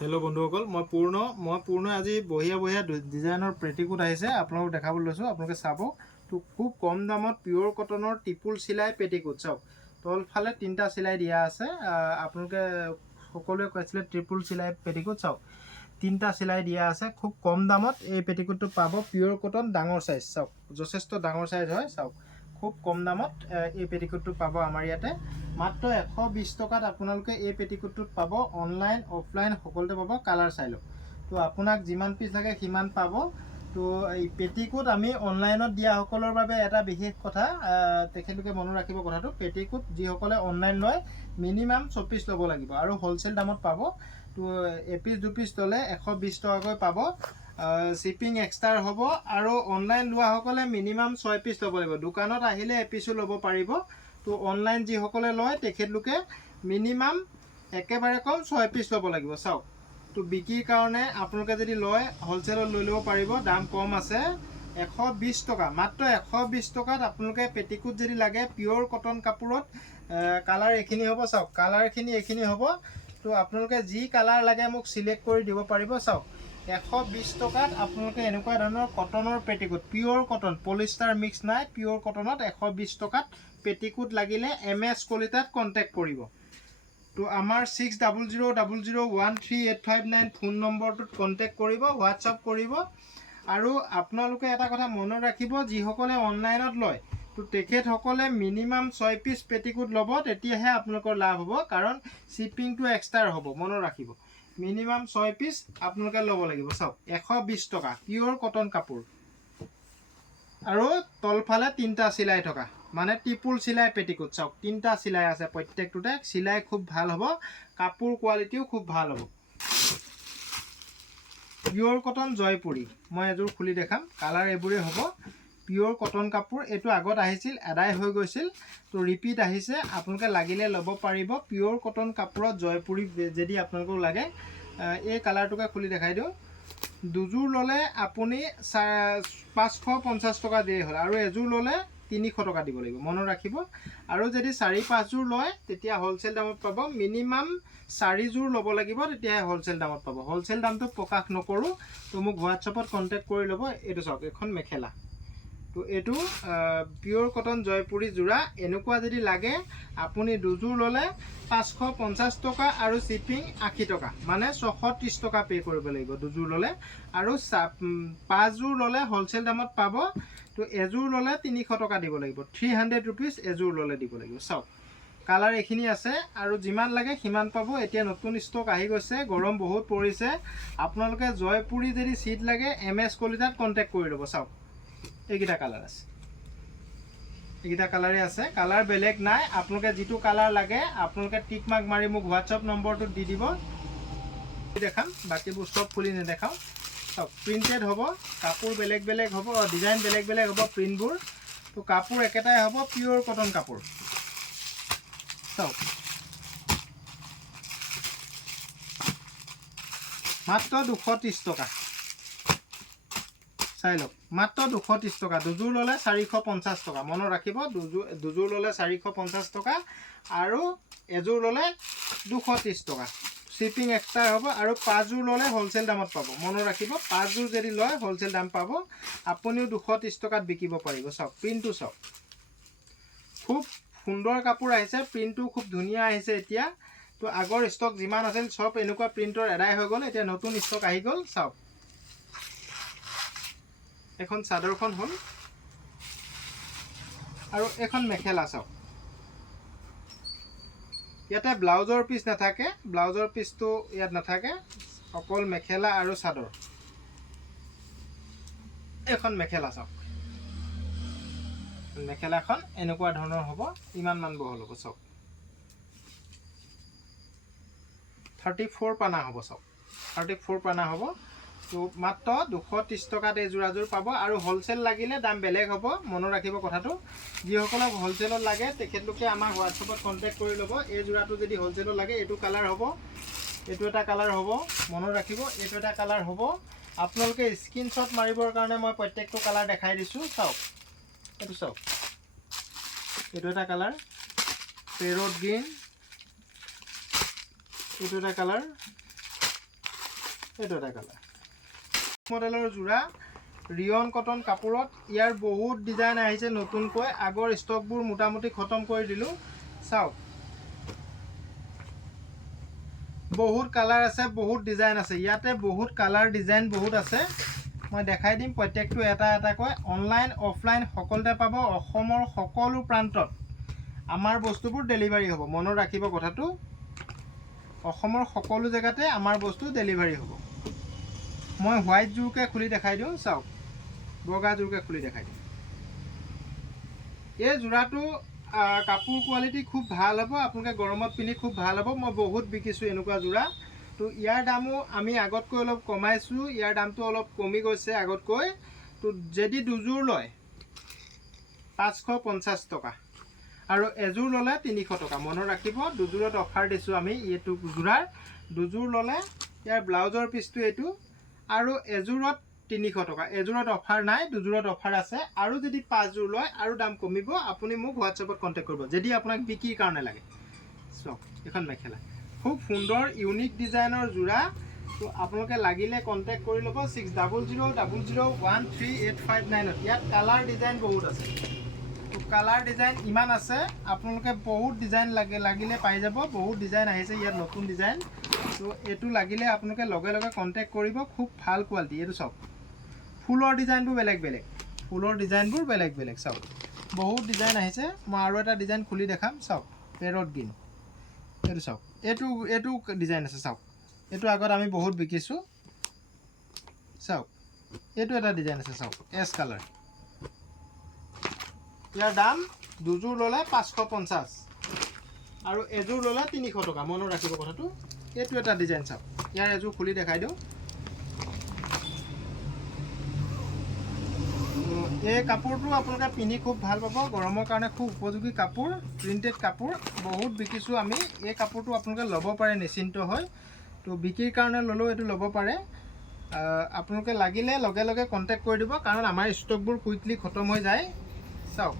Hello बंधुসকল মই পূৰ্ণ আজি বঢ়িয়া ডিজাইনৰ পেটিকোট আহিছে আপোনালোকক দেখাবলৈ লৈছোঁ। আপোনালোকে চাব তো খুব কম দামত পিয়ৰ কটনৰ টিপুল চিলাই পেটিকোট চাওক তলফালে তিনিটা চিলাই দিয়া আছে। আপোনালোকে সকলোৱে কৈছিলে ট্ৰিপুল চিলাই পেটিকোট চাওক তিনিটা চিলাই দিয়া আছে। খুব কম দামত এই পেটিকোটটো পাব। পিয়ৰ কটন ডাঙৰ সাইজ চাওক যথেষ্ট ডাঙৰ সাইজ হয়। চাওক খুব কম দামত এই পেটিকোটটো পাব আমাৰ ইয়াতে মাত্ৰ 120 টকাত আপোনালোকে এই পেটিকোটটোত পাব। অনলাইন অফলাইন সকলোতে পাব। কালাৰ চাই লওক তো আপোনাক যিমান পিস লাগে সিমান পাব। তো এই পেটিকোট আমি অনলাইনত দিয়া সকলৰ বাবে এটা বিশেষ কথা তেখেতলোকে মনত ৰাখিব কথাটো পেটিকোট যিসকলে অনলাইন লয় মিনিমাম 6 পিস ল'ব লাগিব আৰু হোলসেল দামত পাব। তো এপিস দুপিস ল'লে 120 টকাকৈ পাব। শিপিং এক্সট্ৰা হ'ব আৰু অনলাইন লোৱা সকলে মিনিমাম 6 পিস ল'ব লাগিব। দোকানত আহিলে এপিসো ল'ব পাৰিব। তো অনলাইন যিসকলে লয় তেখেতলোকে মিনিমাম একেবাৰে কম 6 পিস ল'ব লাগিব। চাওক তো বিক্ৰীৰ কাৰণে আপোনালোকে যদি লয় হোলসেলত লৈ ল'ব পাৰিব। দাম কম আছে 120 টকা মাত্ৰ 120 টকাত আপোনালোকে পেটিকোট যদি লাগে পিয়ৰ কটন কাপোৰত কালাৰ এইখিনি হ'ব। চাওক কালাৰখিনি এইখিনি হ'ব। তো আপোনালোকে যি কালাৰ লাগে মোক সিলেক্ট কৰি দিব পাৰিব। চাওক 120 টকাত আপোনালোকে এনেকুৱা ধৰণৰ কটনৰ petticoat pure cotton polyester mix নাই পিয়ৰ কটনত 120 টকাত পেটিকোট লাগিলে MS কলিতাত কন্টেক্ট কৰিব। তো আমাৰ 6000001385 ফোন নম্বৰটোত কন্টেক্ট কৰিব হোৱাটছআপ কৰিব। আৰু আপোনালোকে এটা কথা মনত ৰাখিব যিসকলে অনলাইনত লয় তো তেখেতসকলে মিনিমাম 6 পিস পেটিকোট ল'ব তেতিয়াহে আপোনালোকৰ লাভ হ'ব। কাৰণ শিপিংটো এক্সট্ৰা হ'ব মনত ৰাখিব। মিনিমাম 6 পিস আপোনালোকে ল'ব লাগিব। চাওক 120 টকা পিয়ৰ কটন কাপোৰ আৰু তলফালে তিনিটা চিলাই থকা মানে টিপুল চিলাই পেটিকোট। চাওক তিনিটা চিলাই আছে প্ৰত্যেকটোতে চিলাই খুব ভাল হ'ব। কাপোৰ কোৱালিটিও খুব ভাল হ'ব। পিয়ৰ কটন জয়পুৰী মই এযোৰ খুলি দেখাম। কালাৰ এইবোৰে হ'ব। পিয়ৰ কটন কাপোৰ এইটো আগত আহিছিল আদায় হৈ গৈছিল তো ৰিপিট আহিছে। আপোনালোকে লাগিলে ল'ব পাৰিব। পিয়ৰ কটন কাপোৰত জয়পুৰী যদি আপোনালোকক লাগে এই কালাৰটোকে খুলি দেখাই দিওঁ। দুযোৰ ল'লে আপুনি 550 টকা দিয়ে হ'ল আৰু এযোৰ ল'লে 300 টকা দিব লাগিব মনত ৰাখিব। আৰু যদি 4-5 যোৰ লয় তেতিয়া হোলসেল দামত পাব। মিনিমাম 4 যোৰ ল'ব লাগিব তেতিয়াহে হোলসেল দামত পাব। হোলসেল দামটো প্ৰকাশ নকৰোঁ তো মোক হোৱাটছআপত কন্টেক্ট কৰি ল'ব। এইটো চাওক এখন মেখেলা তো এইটো পিয়ৰ কটন জয়পুৰী যোৰা এনেকুৱা যদি লাগে আপুনি দুযোৰ ল'লে 550 টকা আৰু শিপিং 80 টকা মানে 630 টকা পে' কৰিব লাগিব দুযোৰ ল'লে। আৰু 5 যোৰ ল'লে হোলসেল দামত পাব। তো এযোৰ ল'লে 300 টকা দিব লাগিব 300 ৰুপিজ এযোৰ ল'লে দিব লাগিব। চাওক কালাৰ এইখিনি আছে আৰু যিমান লাগে সিমান পাব। এতিয়া নতুন ষ্টক আহি গৈছে গৰম বহুত পৰিছে। আপোনালোকে জয়পুৰী যদি চিট লাগে MS কলিতাত কন্টেক্ট কৰি ল'ব। চাওক এইকেইটা কালাৰ আছে এইকেইটা কালাৰে আছে। কালাৰ বেলেগ নাই। আপোনালোকে যিটো কালাৰ লাগে আপোনালোকে টিক মাৰ্ক মাৰি মোক হোৱাটছআপ নম্বৰটোত দি দিব দেখাম। বাকীবোৰ চব খুলি নেদেখাওঁ। চাওক প্ৰিণ্টেড হ'ব কাপোৰ বেলেগ বেলেগ হ'ব ডিজাইন বেলেগ বেলেগ হ'ব প্ৰিণ্টবোৰ। তো কাপোৰ একেটাই হ'ব পিয়ৰ কটন কাপোৰ। চাওক মাত্ৰ 230 টকা চাই লওক মাত্ৰ 230 টকা। দুযোৰ ল'লে 450 টকা মনত ৰাখিব। দুযোৰ ল'লে 450 টকা আৰু এযোৰ ল'লে 230 টকা। শিপিং এক্সট্ৰা হ'ব আৰু 5 যোৰ ল'লে হোলসেল দামত পাব মনত ৰাখিব। 5 যোৰ যদি লয় হোলসেল দাম পাব। আপুনিও 230 টকাত বিকিব পাৰিব। চাওক প্ৰিণ্টটো চাওক খুব সুন্দৰ কাপোৰ আহিছে। প্ৰিণ্টটো খুব ধুনীয়া আহিছে এতিয়া। তো আগৰ ষ্টক যিমান আছিল সব এনেকুৱা প্ৰিণ্টৰ এদাই হৈ গ'ল। এতিয়া নতুন ষ্টক আহি গ'ল। চাওক এখন চাদৰখন হ'ল আৰু এখন মেখেলা। চাওক ইয়াতে ব্লাউজৰ পিচ নাথাকে। ব্লাউজৰ পিচটো ইয়াত নাথাকে অকল মেখেলা আৰু চাদৰ। এখন মেখেলা চাওক মেখেলাখন এনেকুৱা ধৰণৰ হ'ব। ইমান মান বহল হ'ব। চাওক 34 পানা হ'ব। চাওক 34 পানা হ'ব। তো মাত্ৰ 230 টকাত এই যোৰাযোৰ পাব। আৰু হোলসেল লাগিলে দাম বেলেগ হ'ব মনত ৰাখিব কথাটো। যিসকলক হোলসেলত লাগে তেখেতলোকে আমাৰ হোৱাটছআপত কন্টেক্ট কৰি ল'ব। এই যোৰাটো যদি হোলসেলত লাগে এইটো কালাৰ হ'ব এইটো এটা কালাৰ হ'ব মনত ৰাখিব। এইটো এটা কালাৰ হ'ব। আপোনালোকে স্ক্ৰীনশ্বট মাৰিবৰ কাৰণে মই প্ৰত্যেকটো কালাৰ দেখাই দিছোঁ। চাওক এইটো চাওক এইটো এটা কালাৰ পেৰট গ্ৰীণ এইটো এটা কালাৰ এইটো এটা কালাৰ মডেলৰ যোৰা ৰিয়ন কটন কাপোৰত ইয়াৰ বহুত ডিজাইন আহিছে নতুনকৈ আগৰ ষ্টকবোৰ মোটামুটি খতম কৰি দিলোঁ চাওক বহুত কালাৰ আছে বহুত ডিজাইন আছে ইয়াতে বহুত কালাৰ ডিজাইন বহুত আছে মই দেখাই দিম প্ৰত্যেকটো এটা এটাকৈ অনলাইন অফলাইন সকলোতে পাব অসমৰ সকলো প্ৰান্তত আমাৰ বস্তুবোৰ ডেলিভাৰী হ'ব মনত ৰাখিব কথাটো অসমৰ সকলো জেগাতে আমাৰ বস্তু ডেলিভাৰী হ'ব মই হোৱাইট জোৰকে খুলি দেখাই দিওঁ চাওক বগা জোৰকে খুলি দেখাই দিওঁ এই যোৰাটো কাপোৰ কোৱালিটি খুব ভাল হ'ব আপোনালোকে গৰমত পিন্ধি খুব ভাল হ'ব মই বহুত বিকিছোঁ এনেকুৱা যোৰা তো ইয়াৰ দামো আমি আগতকৈ অলপ কমাইছোঁ ইয়াৰ দামটো অলপ কমি গৈছে আগতকৈ তো যদি দুযোৰ লয় 550 টকা আৰু এযোৰ ল'লে 300 টকা মনত ৰাখিব দুযোৰত অফাৰ দিছোঁ আমি এইটো যোৰাৰ দুযোৰ ল'লে ইয়াৰ ব্লাউজৰ পিচটো এইটো আৰু এযোৰত 300 টকা এযোৰত অফাৰ নাই দুযোৰত অফাৰ আছে আৰু যদি 5 যোৰ লয় আৰু দাম কমিব আপুনি মোক হোৱাটছএপত কণ্টেক্ট কৰিব যদি আপোনাক বিক্ৰীৰ কাৰণে লাগে চাওক এখন মেখেলা খুব সুন্দৰ ইউনিক ডিজাইনৰ যোৰা তো আপোনালোকে লাগিলে কণ্টেক্ট কৰি ল'ব 600000138559 ইয়াত কালাৰ ডিজাইন বহুত আছে তো কালাৰ ডিজাইন ইমান আছে আপোনালোকে বহুত ডিজাইন লাগিলে পাই যাব বহুত ডিজাইন আহিছে ইয়াত নতুন ডিজাইন তো এইটো লাগিলে আপোনালোকে লগে লগে কণ্টেক্ট কৰিব খুব ভাল কোৱালিটি এইটো চাওক ফুলৰ ডিজাইনবোৰ বেলেগ বেলেগ ফুলৰ ডিজাইনবোৰ বেলেগ বেলেগ চাওক বহুত ডিজাইন আহিছে মই আৰু এটা ডিজাইন খুলি দেখাম চাওক পেৰট গ্ৰীণ এইটো চাওক এইটো ডিজাইন আছে চাওক এইটো আগত আমি বহুত বিকিছোঁ চাওক এইটো এটা ডিজাইন আছে চাওক এছ কালাৰ ইয়াৰ দাম দুযোৰ ল'লে 550 আৰু এযোৰ ল'লে 300 টকা মনত ৰাখিব কথাটো এইটো এটা ডিজাইন চাওক ইয়াৰ এযোৰ খুলি দেখাই দিওঁ এই কাপোৰটো আপোনালোকে পিন্ধি খুব ভাল পাব গৰমৰ কাৰণে খুব উপযোগী কাপোৰ প্ৰিণ্টেড কাপোৰ বহুত বিকিছোঁ আমি এই কাপোৰটো আপোনালোকে ল'ব পাৰে নিশ্চিন্ত হয় তো বিক্ৰীৰ কাৰণে ল'লেও এইটো ল'ব পাৰে আপোনালোকে লাগিলে লগে লগে কণ্টেক্ট কৰি দিব কাৰণ আমাৰ ষ্টকবোৰ কুইকলি খতম হৈ যায় চাওক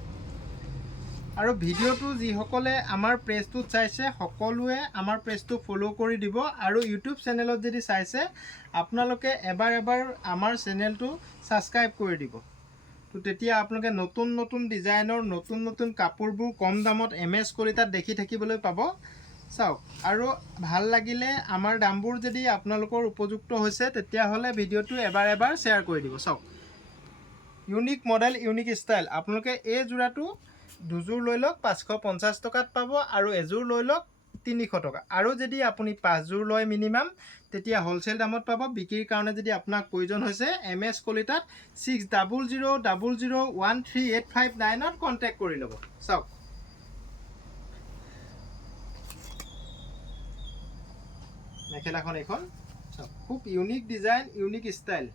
আৰু ভিডিঅ'টো যিসকলে আমাৰ পেজটোত চাইছে সকলোৱে আমাৰ পেজটো ফ'ল' কৰি দিব আৰু ইউটিউব চেনেলত যদি চাইছে আপোনালোকে এবাৰ আমাৰ চেনেলটো ছাবস্ক্ৰাইব কৰি দিব তো তেতিয়া আপোনালোকে নতুন নতুন ডিজাইনৰ নতুন নতুন কাপোৰবোৰ কম দামত MS কলিতাত দেখি থাকিবলৈ পাব চাওক আৰু ভাল লাগিলে আমাৰ দামবোৰ যদি আপোনালোকৰ উপযুক্ত হৈছে তেতিয়াহ'লে ভিডিঅ'টো এবাৰ শ্বেয়াৰ কৰি দিব চাওক ইউনিক মডেল ইউনিক ষ্টাইল আপোনালোকে এই যোৰাটো দুযোৰ লৈ লওক 550 টকাত পাব আৰু এযোৰ লৈ লওক 300 টকা আৰু যদি আপুনি 5 যোৰ লয় মিনিমাম তেতিয়া হোলচেল দামত পাব বিক্ৰীৰ কাৰণে যদি আপোনাক প্ৰয়োজন হৈছে MS কলিতাত 600000138559 কণ্টেক্ট কৰি ল'ব চাওক মেখেলাখন এইখন চাওক খুব ইউনিক ডিজাইন ইউনিক ষ্টাইল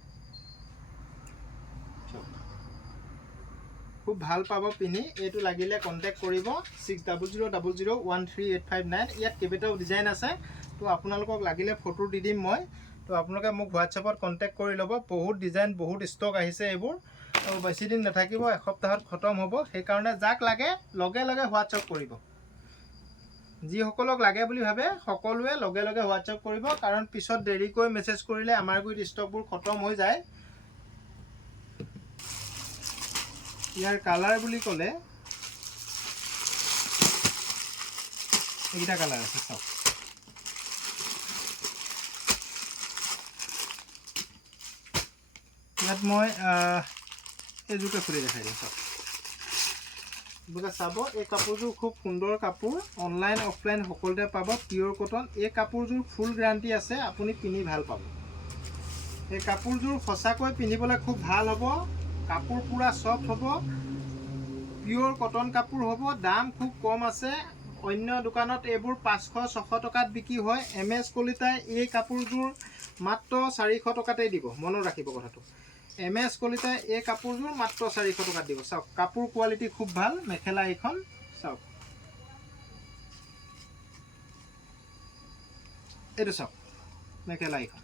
খুব ভাল পাব পিন্ধি এইটো লাগিলে কণ্টেক্ট কৰিব 600000138559 ইয়াত কেইবাটাও ডিজাইন আছে তো আপোনালোকক লাগিলে ফটো দি দিম মই তো আপোনালোকে মোক হোৱাটছএপত কণ্টেক্ট কৰি ল'ব বহুত ডিজাইন বহুত ষ্টক আহিছে এইবোৰ আৰু বেছি দিন নাথাকিব এসপ্তাহত খতম হ'ব সেইকাৰণে যাক লাগে লগে লগে হোৱাটছএপ কৰিব যিসকলক লাগে বুলি ভাবে সকলোৱে লগে লগে হোৱাটছএপ কৰিব কাৰণ পিছত দেৰিকৈ মেছেজ কৰিলে আমাৰ গুৰিত ষ্টকবোৰ খতম হৈ যায় ইয়াৰ কালাৰ বুলি ক'লে এইটা কালাৰ আছে চাওক ইয়াত মই এইযোৰকে খুলি দেখাই দিম চাওক বুকা চাব এই কাপোৰযোৰ খুব সুন্দৰ কাপোৰ অনলাইন অফলাইন সকলোতে পাব পিয়ৰ কটন এই কাপোৰযোৰ ফুল গ্যাৰান্টি আছে আপুনি পিন্ধি ভাল পাব এই কাপোৰযোৰ সঁচাকৈ পিন্ধিবলৈ খুব ভাল হ'ব কাপোৰ পুৰা সফট হ'ব পিয়ৰ কটন কাপোৰ হ'ব দাম খুব কম আছে অন্য দোকানত এইবোৰ 500-600 টকাত বিক্ৰী হয় MS কলিতাই এই কাপোৰযোৰ মাত্ৰ 400 টকাতেই দিব মনত ৰাখিব কথাটো MS কলিতাই এই কাপোৰযোৰ মাত্ৰ 400 টকাত দিব চাওক কাপোৰ কোৱালিটি খুব ভাল মেখেলা এইখন চাওক এইটো চাওক মেখেলা এইখন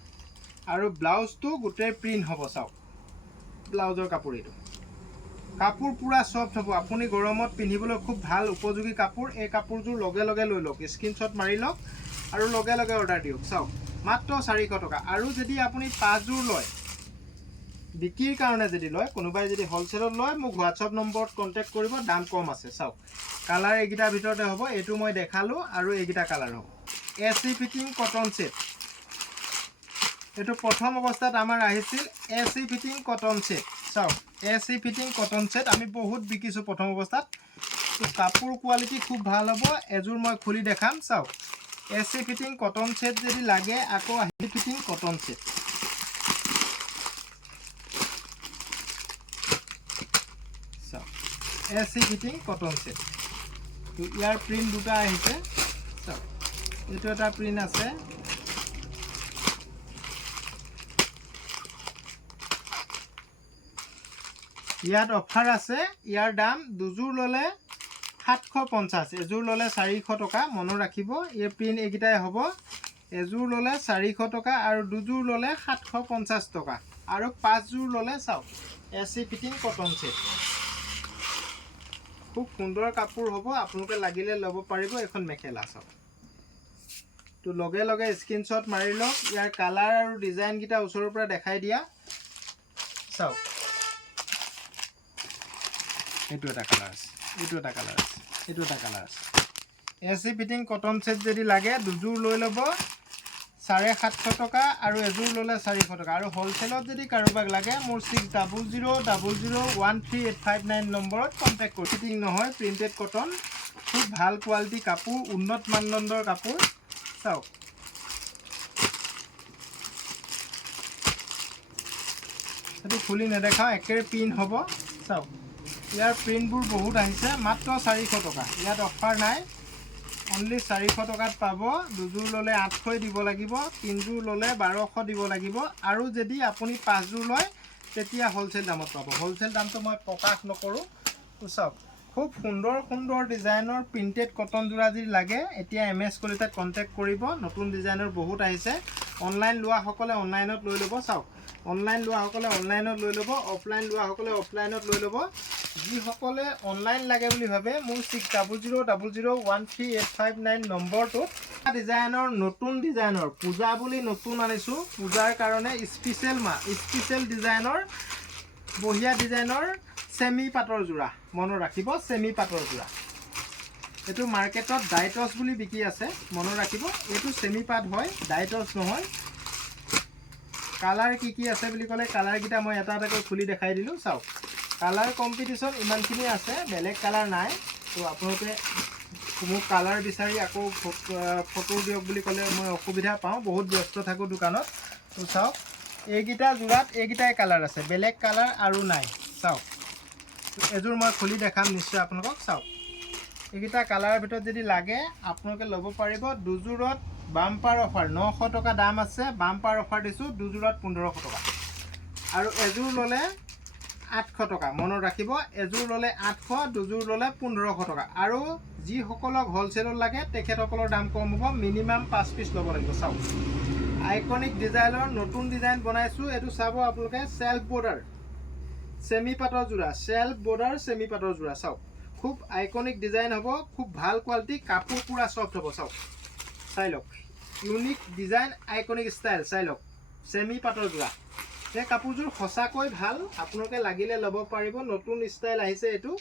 আৰু ব্লাউজটো গোটেই প্ৰিন্ট হ'ব চাওক ব্লাউজৰ কাপোৰ এইটো কাপোৰ পুৰা সফট হ'ব আপুনি গৰমত পিন্ধিবলৈ খুব ভাল উপযোগী কাপোৰ এই কাপোৰযোৰ লগে লগে লৈ লওক স্ক্ৰীনশ্বট মাৰি লওক আৰু লগে লগে অৰ্ডাৰ দিয়ক চাওক মাত্ৰ 400 টকা। আৰু যদি আপুনি 5 যোৰ লয় বিক্ৰীৰ কাৰণে যদি লয়, কোনোবাই যদি হ'লচেলত লয়, মোক হোৱাটছআপ নম্বৰত কণ্টেক্ট কৰিব, দাম কম আছে। চাওক কালাৰ এইকেইটাৰ ভিতৰতে হ'ব, এইটো মই দেখালোঁ আৰু এইকেইটা কালাৰ হ'ব। AC ফিটিং কটন ছেট, এইটো প্ৰথম অৱস্থাত আমাৰ আহিছিল AC ফিটিং কটন ছেট। চাওক AC ফিটিং কটন ছেট আমি বহুত বিকিছোঁ প্ৰথম অৱস্থাত। কাপোৰ কোৱালিটি খুব ভাল হ'ব। এযোৰ মই খুলি দেখাম। চাওক AC ফিটিং কটন ছেট যদি লাগে, আকৌ AC ফিটিং কটন ছেট। চাওক AC ফিটিং কটন ছেট, তো ইয়াৰ প্ৰিণ্ট দুটা আহিছে। চাওক এইটো এটা প্ৰিণ্ট আছে, ইয়াত অফাৰ আছে। ইয়াৰ দাম দুযোৰ ল'লে 750, এযোৰ ল'লে 400 টকা। মনত ৰাখিব, এই প্ৰিণ্ট এইকেইটাই হ'ব। এযোৰ ল'লে 400 টকা আৰু দুযোৰ ল'লে 750 টকা, আৰু 5 যোৰ ল'লে চাওক AC ফিটিং কটন ছেট। খুব সুন্দৰ কাপোৰ হ'ব, আপোনালোকে লাগিলে ল'ব পাৰিব। এখন মেখেলা চাওক, তো লগে লগে স্ক্ৰীনশ্বট মাৰি লওক। ইয়াৰ কালাৰ আৰু ডিজাইনকেইটা ওচৰৰ পৰা দেখাই দিয়া। চাওক এইটো এটা কালাৰ আছে, এইটো এটা কালাৰ আছে, এইটো এটা কালাৰ আছে। AC ফিটিং কটন ছেট যদি লাগে, দুযোৰ লৈ ল'ব 750 টকা আৰু এযোৰ ল'লে 400 টকা। আৰু হ'লচেলত যদি কাৰোবাক লাগে, মোৰ 600000138559 নম্বৰত কণ্টেক্ট কৰি। ফিটিং নহয়, প্ৰিণ্টেড কটন, খুব ভাল কোৱালিটি কাপোৰ, উন্নত মানদণ্ডৰ কাপোৰ। চাওক সেইটো খুলি নেদেখাওঁ, একেই প্ৰিণ্ট হ'ব। চাওক ইয়াৰ প্ৰিণ্টবোৰ বহুত আহিছে, মাত্ৰ 400 টকা। ইয়াত অফাৰ নাই, অনলি 400 টকাত পাব। দুযোৰ ল'লে 800 দিব লাগিব, 3 যোৰ ল'লে 1200 দিব লাগিব। আৰু যদি আপুনি 5 যোৰ লয়, তেতিয়া হ'লচেল দামত পাব। হ'লচেল দামটো মই প্ৰকাশ নকৰোঁ। চাওক খুব সুন্দৰ সুন্দৰ ডিজাইনৰ প্ৰিণ্টেড কটন যোৰা যদি লাগে, এতিয়া MS কলিতাত কণ্টেক্ট কৰিব। নতুন ডিজাইনৰ বহুত আহিছে। অনলাইন লোৱাসকলে অনলাইনত লৈ ল'ব। চাওক অনলাইন লোৱাসকলে অনলাইনত লৈ ল'ব, অফলাইন লোৱাসকলে অফলাইনত লৈ ল'ব। যিসকলে অনলাইন লাগে বুলি ভাবে, মোৰ 600000138559 নম্বৰটোত ডিজাইনৰ, নতুন ডিজাইনৰ, পূজা বুলি নতুন আনিছোঁ, পূজাৰ কাৰণে স্পেচিয়েল ডিজাইনৰ, বঢ়িয়া ডিজাইনৰ চেমি পাটৰ যোৰা। মনত ৰাখিব, চেমি পাটৰ যোৰা। এইটো মাৰ্কেটত ডাইটছ বুলি বিকি আছে, মনত ৰাখিব। এইটো চেমি পাট হয়, ডাইটছ নহয়। কালাৰ কি আছে বুলি ক'লে, কালাৰকেইটা মই এটা এটাকৈ খুলি দেখাই দিলোঁ। চাওক কালাৰ কম্পিটিশ্যন ইমানখিনি আছে, বেলেগ কালাৰ নাই। তো আপোনালোকে মোক কালাৰ বিচাৰি আকৌ ফটো দিয়ক বুলি ক'লে মই অসুবিধা পাওঁ, বহুত ব্যস্ত থাকোঁ দোকানত। তো চাওক এইকেইটা যোৰাত এইকেইটাই কালাৰ আছে, বেলেগ কালাৰ আৰু নাই। চাওক এযোৰ মই খুলি দেখাম নিশ্চয় আপোনালোকক। চাওক এইকেইটা কালাৰৰ ভিতৰত যদি লাগে, আপোনালোকে ল'ব পাৰিব। দুযোৰত বাম্পাৰ অফাৰ, 900 টকা দাম আছে, বাম্পাৰ অফাৰ দিছোঁ। দুযোৰত 1500 টকা আৰু এযোৰ ল'লে 800 টকা। মনত ৰাখিব, এযোৰ ল'লে 800, দুযোৰ ল'লে 1500 টকা। আৰু যিসকলক হ'লচেলত লাগে, তেখেতসকলৰ দাম কম হ'ব, মিনিমাম 5 পিচ ল'ব লাগিব। চাওক আইকনিক ডিজাইনৰ নতুন ডিজাইন বনাইছোঁ। এইটো চাব আপোনালোকে, চেল্ফ বৰ্ডাৰ চেমি পাটৰ যোৰা, চেল্ফ বৰ্ডাৰ চেমি পাটৰ যোৰা। চাওক খুব আইকনিক ডিজাইন হ'ব, খুব ভাল কোৱালিটি, কাপোৰ পূৰা ছফ্ট হ'ব। চাওক চাই লওক, ইউনিক ডিজাইন, আইকনিক ষ্টাইল। চাই লওক চেমি পাটৰ যোৰা। এই কাপোৰযোৰ সঁচাকৈ ভাল, আপোনালোকে লাগিলে ল'ব পাৰিব। নতুন ষ্টাইল আহিছে এইটো।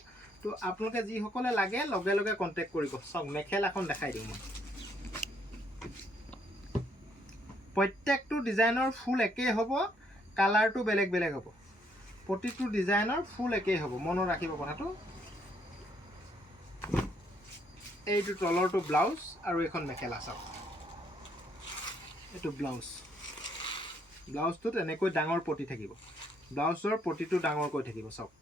তো আপোনালোকে যিসকলে লাগে, লগে লগে কণ্টেক্ট কৰিব। চাওক মেখেলাখন দেখাই দিওঁ মই। প্ৰত্যেকটো ডিজাইনৰ ফুল একেই হ'ব, কালাৰটো বেলেগ বেলেগ হ'ব। প্ৰতিটো ডিজাইনৰ ফুল একেই হ'ব, মনত ৰাখিব কথাটো। এইটো তলৰটো ব্লাউজ আৰু এইখন মেখেলা। চাওক এইটো ব্লাউজটোত এনেকৈ ডাঙৰ পটি থাকিব, ব্লাউজৰ পটিটো ডাঙৰকৈ থাকিব। চাওক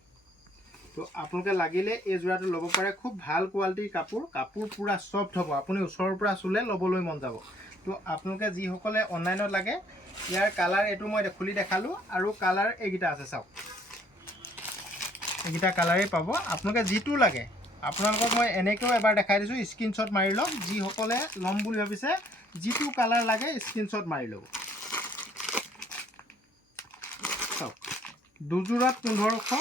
তো আপোনালোকে লাগিলে এই যোৰাটো ল'ব পাৰে, খুব ভাল কোৱালিটিৰ কাপোৰ, কাপোৰ পূৰা ছফ্ট হ'ব। আপুনি ওচৰৰ পৰা চুলে ল'বলৈ মন যাব। তো আপোনালোকে যিসকলে অনলাইনত লাগে, ইয়াৰ কালাৰ এইটো মই খুলি দেখালোঁ, আৰু কালাৰ এইকেইটা আছে। চাওক এইকেইটা কালাৰেই পাব, আপোনালোকে যিটো লাগে। আপোনালোকক মই এনেকৈও এবাৰ দেখাই দিছোঁ, স্ক্ৰীনশ্বট মাৰি লওক। যিসকলে ল'ম বুলি ভাবিছে, যিটো কালাৰ লাগে স্ক্ৰীনশ্বট মাৰি ল'ব। চাওক দুযোৰত 1500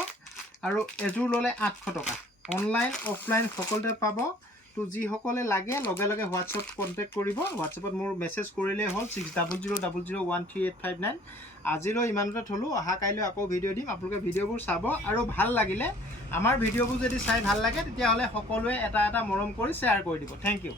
আৰু এযোৰ ল'লে 800 টকা। অনলাইন অফলাইন সকলোতে পাব। তো যিসকলে লাগে লগে লগে হোৱাটছআপ কণ্টেক্ট কৰিব হোৱাটছআপত মোৰ মেছেজ কৰিলেই হ'ল 6000013859 আজিলৈ ইমানতে থলোঁ অহা কাইলৈ আকৌ ভিডিঅ' দিম আপোনালোকে ভিডিঅ'বোৰ চাব আৰু ভাল লাগিলে আমাৰ ভিডিঅ'বোৰ যদি চাই ভাল লাগে তেতিয়াহ'লে সকলোৱে এটা এটা মৰম কৰি শ্বেয়াৰ কৰি দিব থেংক ইউ